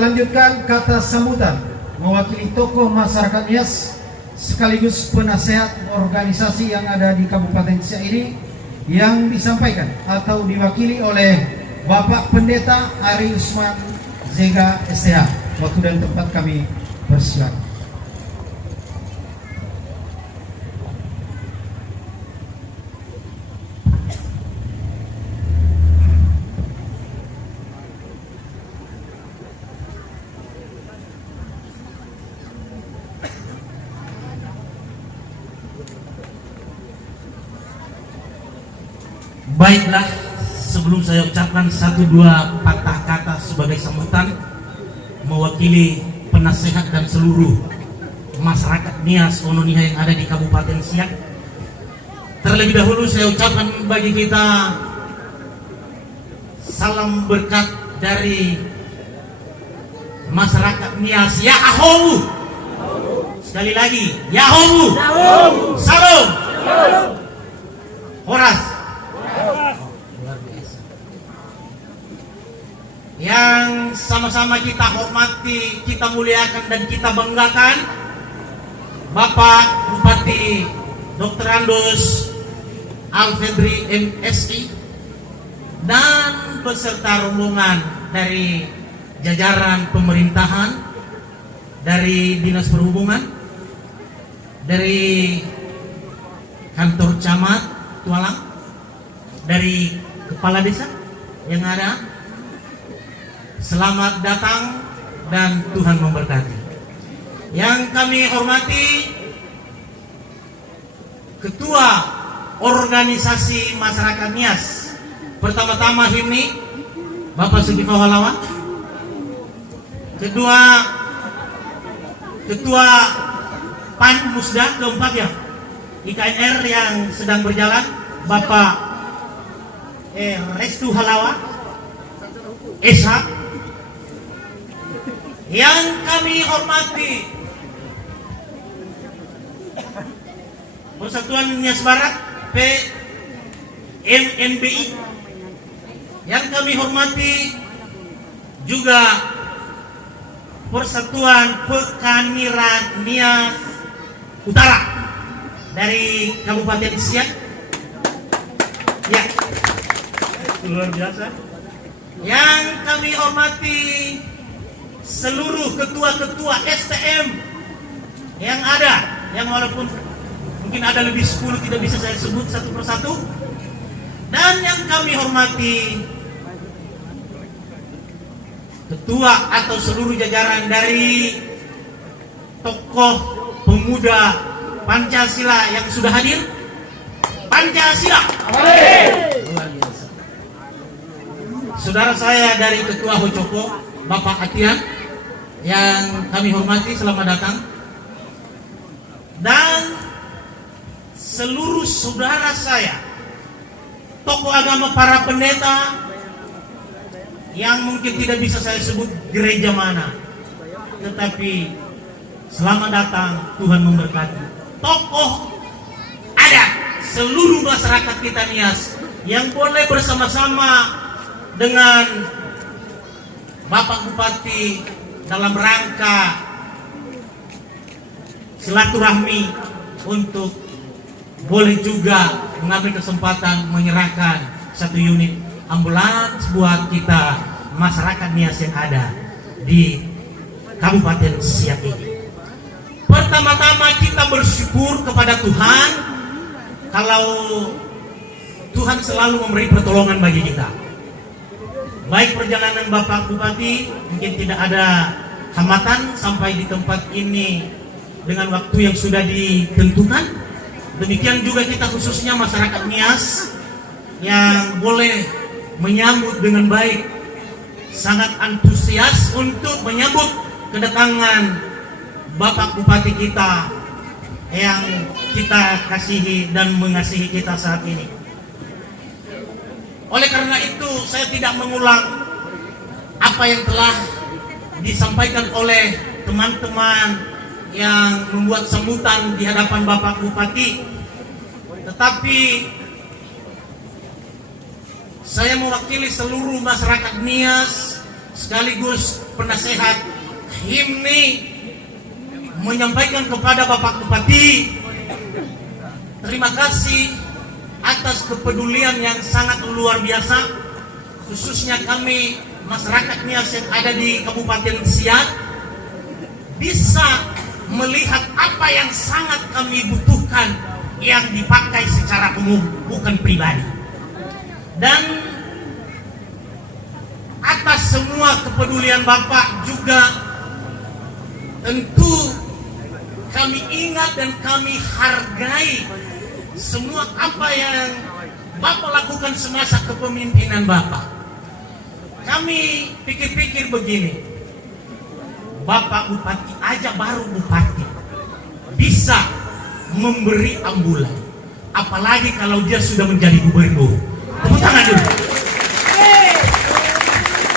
lanjutkan kata sambutan mewakili tokoh masyarakat Nias sekaligus penasehat organisasi yang ada di Kabupaten Siak ini, yang disampaikan atau diwakili oleh Bapak Pendeta Ari Usman Zega STH. Waktu dan tempat kami persilakan. Baiklah, sebelum saya ucapkan satu dua patah kata sebagai sambutan mewakili penasehat dan seluruh masyarakat Nias Ononiha yang ada di Kabupaten Siak, terlebih dahulu saya ucapkan bagi kita salam berkat dari masyarakat Nias. Ya Ahomu. Sekali lagi, Ya Ahomu. Salam. Horas. Yang sama-sama kita hormati, kita muliakan dan kita banggakan Bapak Bupati Dr. Andos Alfedri MSI dan beserta rombongan dari jajaran pemerintahan, dari Dinas Perhubungan, dari kantor camat Tualang, dari kepala desa yang ada. Selamat datang dan Tuhan memberkati. Yang kami hormati Ketua Organisasi Masyarakat Nias, pertama-tama HIMNI Bapak Sugifo Halawan. Kedua, Ketua PAN Musda keempat ya, IKNR yang sedang berjalan, Bapak Restu Halawan Esa. Yang kami hormati Persatuan Nias Barat PMNBI. Yang kami hormati juga Persatuan Pekaniran Nias Utara dari Kabupaten Siak. Ya, luar biasa. Yang kami hormati seluruh ketua-ketua STM yang ada, yang walaupun mungkin ada lebih 10 tidak bisa saya sebut satu persatu. Dan yang kami hormati ketua atau seluruh jajaran dari tokoh pemuda Pancasila yang sudah hadir. Pancasila. Saudara saya dari Ketua Hocoko, Bapak Atian, yang kami hormati, selamat datang. Dan seluruh saudara saya, tokoh agama, para pendeta, yang mungkin tidak bisa saya sebut gereja mana, tetapi selamat datang, Tuhan memberkati. Tokoh adat seluruh masyarakat kita Nias yang boleh bersama-sama dengan Bapak Bupati dalam rangka silaturahmi untuk boleh juga mengambil kesempatan menyerahkan satu unit ambulans buat kita masyarakat Nias yang ada di Kabupaten Siak ini. Pertama-tama kita bersyukur kepada Tuhan kalau Tuhan selalu memberi pertolongan bagi kita. Baik perjalanan Bapak Bupati mungkin tidak ada hambatan sampai di tempat ini dengan waktu yang sudah ditentukan. Demikian juga kita khususnya masyarakat Nias yang boleh menyambut dengan baik, sangat antusias untuk menyambut kedatangan Bapak Bupati kita yang kita kasihi dan mengasihi kita saat ini. Oleh karena itu saya tidak mengulang apa yang telah disampaikan oleh teman-teman yang membuat sambutan di hadapan Bapak Bupati, tetapi saya mewakili seluruh masyarakat Nias, sekaligus penasehat HIMNI menyampaikan kepada Bapak Bupati terima kasih atas kepedulian yang sangat luar biasa, khususnya kami masyarakat Nias yang ada di Kabupaten Siak bisa melihat apa yang sangat kami butuhkan yang dipakai secara umum, bukan pribadi. Dan atas semua kepedulian Bapak juga tentu kami ingat dan kami hargai semua apa yang Bapak lakukan semasa kepemimpinan Bapak. Kami pikir-pikir begini, Bapak Bupati aja baru Bupati bisa memberi ambulan, apalagi kalau dia sudah menjadi gubernur. Tepuk tangan dulu.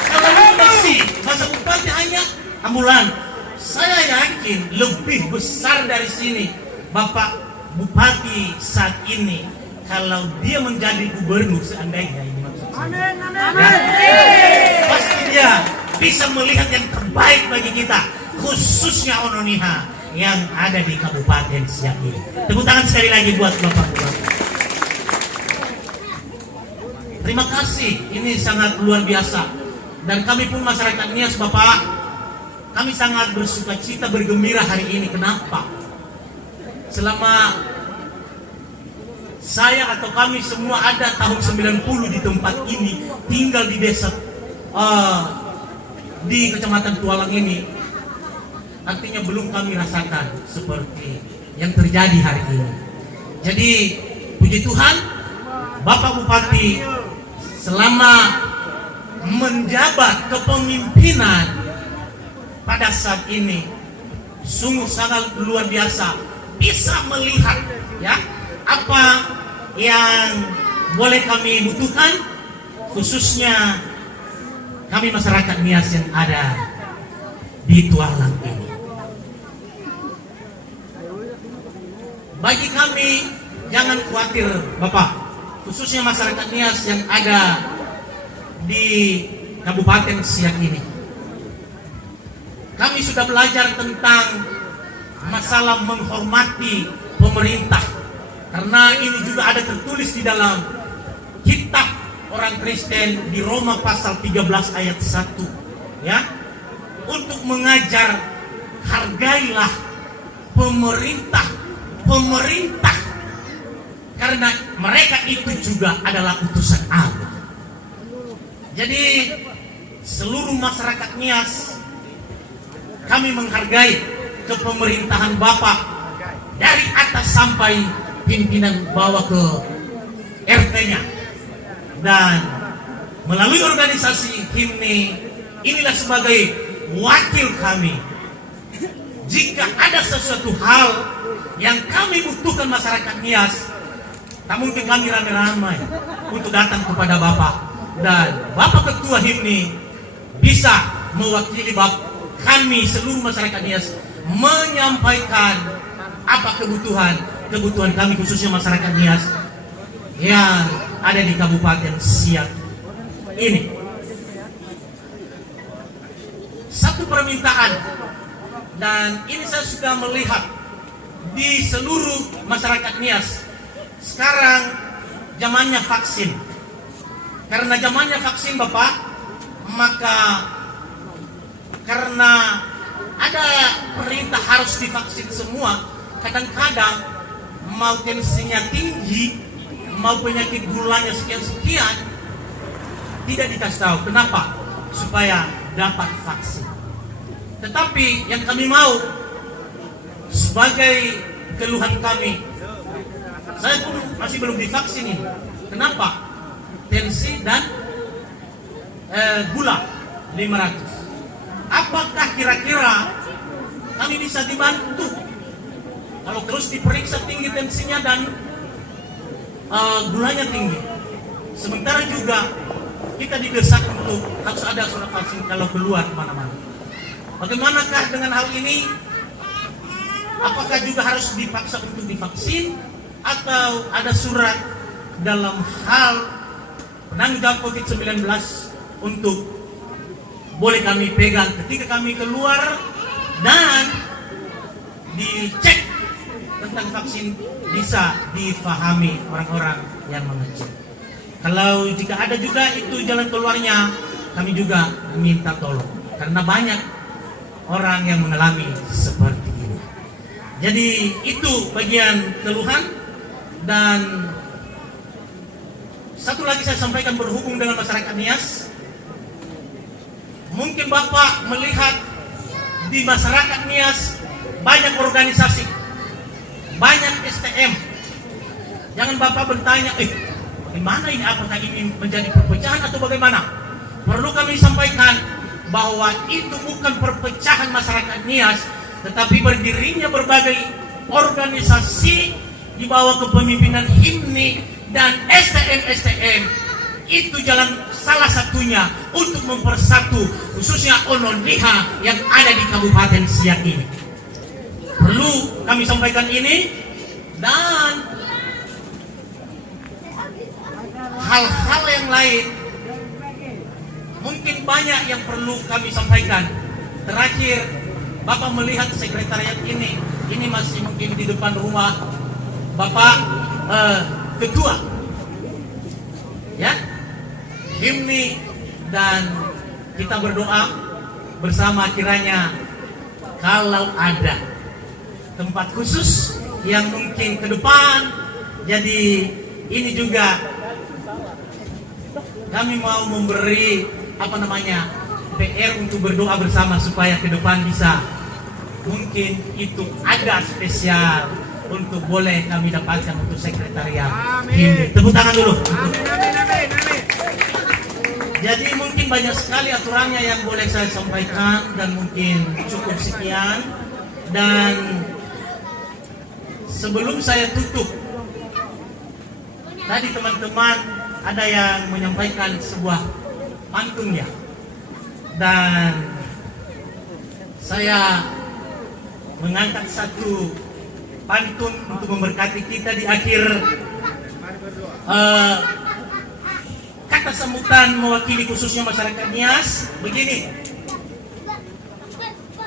Kalau masih masa Bupati hanya ambulan, saya yakin lebih besar dari sini Bapak Bupati saat ini kalau dia menjadi gubernur, seandainya ini maksud saya. Pasti dia bisa melihat yang terbaik bagi kita, khususnya Ononiha yang ada di Kabupaten Siak ini. Tepuk tangan sekali lagi buat Bapak Bupati. Terima kasih, ini sangat luar biasa. Dan kami pun masyarakat Nias Bapak, kami sangat bersuka cita, bergembira hari ini. Kenapa? Selama saya atau kami semua ada tahun 90 di tempat ini, tinggal di desa di Kecamatan Tualang ini, artinya belum kami rasakan seperti yang terjadi hari ini. Jadi puji Tuhan, Bapak Bupati selama menjabat kepemimpinan pada saat ini sungguh sangat luar biasa, bisa melihat ya apa yang boleh kami butuhkan, khususnya kami masyarakat Nias yang ada di Tualang ini. Bagi kami jangan khawatir Bapak, khususnya masyarakat Nias yang ada di Kabupaten Siak ini. Kami sudah belajar tentang masalah menghormati pemerintah, karena ini juga ada tertulis di dalam kitab orang Kristen di Roma pasal 13 ayat 1 ya, untuk mengajar hargailah pemerintah karena mereka itu juga adalah utusan Allah. Jadi seluruh masyarakat Nias kami menghargai kepemerintahan Bapak dari atas sampai pimpinan bawah ke RT-nya, dan melalui organisasi HIMNI inilah sebagai wakil kami. Jika ada sesuatu hal yang kami butuhkan masyarakat Nias, tak mungkin kami ramai-ramai untuk datang kepada Bapak, dan Bapak Ketua HIMNI bisa mewakili kami seluruh masyarakat Nias menyampaikan apa kebutuhan kami, khususnya masyarakat Nias yang ada di Kabupaten Siak ini. Satu permintaan, dan ini saya sudah melihat di seluruh masyarakat Nias. Sekarang zamannya vaksin. Karena zamannya vaksin Bapak, maka karena ada perintah harus divaksin semua, kadang-kadang mau tensinya tinggi, mau penyakit gulanya sekian-sekian, tidak dikasih tahu. Kenapa? Supaya dapat vaksin. Tetapi yang kami mau, sebagai keluhan kami, saya pun masih belum divaksin ini. Kenapa? Tensi dan gula 500. Apakah kira-kira kami bisa dibantu kalau terus diperiksa tinggi tensinya dan gulanya tinggi? Sementara juga kita didesak untuk harus ada surat vaksin kalau keluar kemana-mana. Bagaimanakah dengan hal ini? Apakah juga harus dipaksa untuk divaksin, atau ada surat dalam hal penanggung jawab COVID-19 untuk boleh kami pegang ketika kami keluar, dan dicek tentang vaksin bisa difahami orang-orang yang mengecek. Kalau jika ada juga itu jalan keluarnya, kami juga minta tolong, karena banyak orang yang mengalami seperti ini. Jadi itu bagian keluhan. Dan satu lagi saya sampaikan berhubung dengan masyarakat Nias. Mungkin Bapak melihat di masyarakat Nias banyak organisasi, banyak STM. Jangan Bapak bertanya, bagaimana ini, apakah ini menjadi perpecahan atau bagaimana? Perlu kami sampaikan bahwa itu bukan perpecahan masyarakat Nias, tetapi berdirinya berbagai organisasi di bawah kepemimpinan HIMNI dan STM itu jalan salah satunya untuk mempersatu khususnya Ononiha yang ada di Kabupaten Siak ini. Perlu kami sampaikan ini, dan hal-hal yang lain mungkin banyak yang perlu kami sampaikan. Terakhir, Bapak melihat sekretariat ini masih mungkin di depan rumah Bapak Ketua, ya, HIMNI, dan kita berdoa bersama kiranya kalau ada tempat khusus yang mungkin ke depan. Jadi ini juga kami mau memberi PR untuk berdoa bersama supaya ke depan bisa mungkin itu ada spesial untuk boleh kami dapatkan untuk sekretariat HIMNI. Tepuk tangan dulu. Amin. Jadi mungkin banyak sekali aturannya yang boleh saya sampaikan, dan mungkin cukup sekian. Dan sebelum saya tutup, tadi teman-teman ada yang menyampaikan sebuah pantun ya, dan saya mengangkat satu pantun untuk memberkati kita di akhir kata sambutan mewakili khususnya masyarakat Nias. Begini,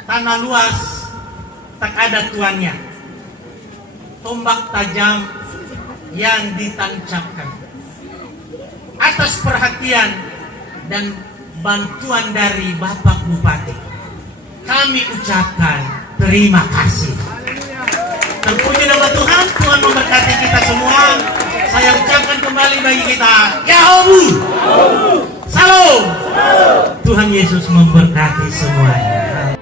tanah luas tak ada tuannya, tombak tajam yang ditancapkan. Atas perhatian dan bantuan dari Bapak Bupati, kami ucapkan terima kasih. Terpuji nama Tuhan, Tuhan memberkati kita semua. Saya ucapkan kembali bagi kita, Yahobu, Salam. Tuhan Yesus memberkati semuanya.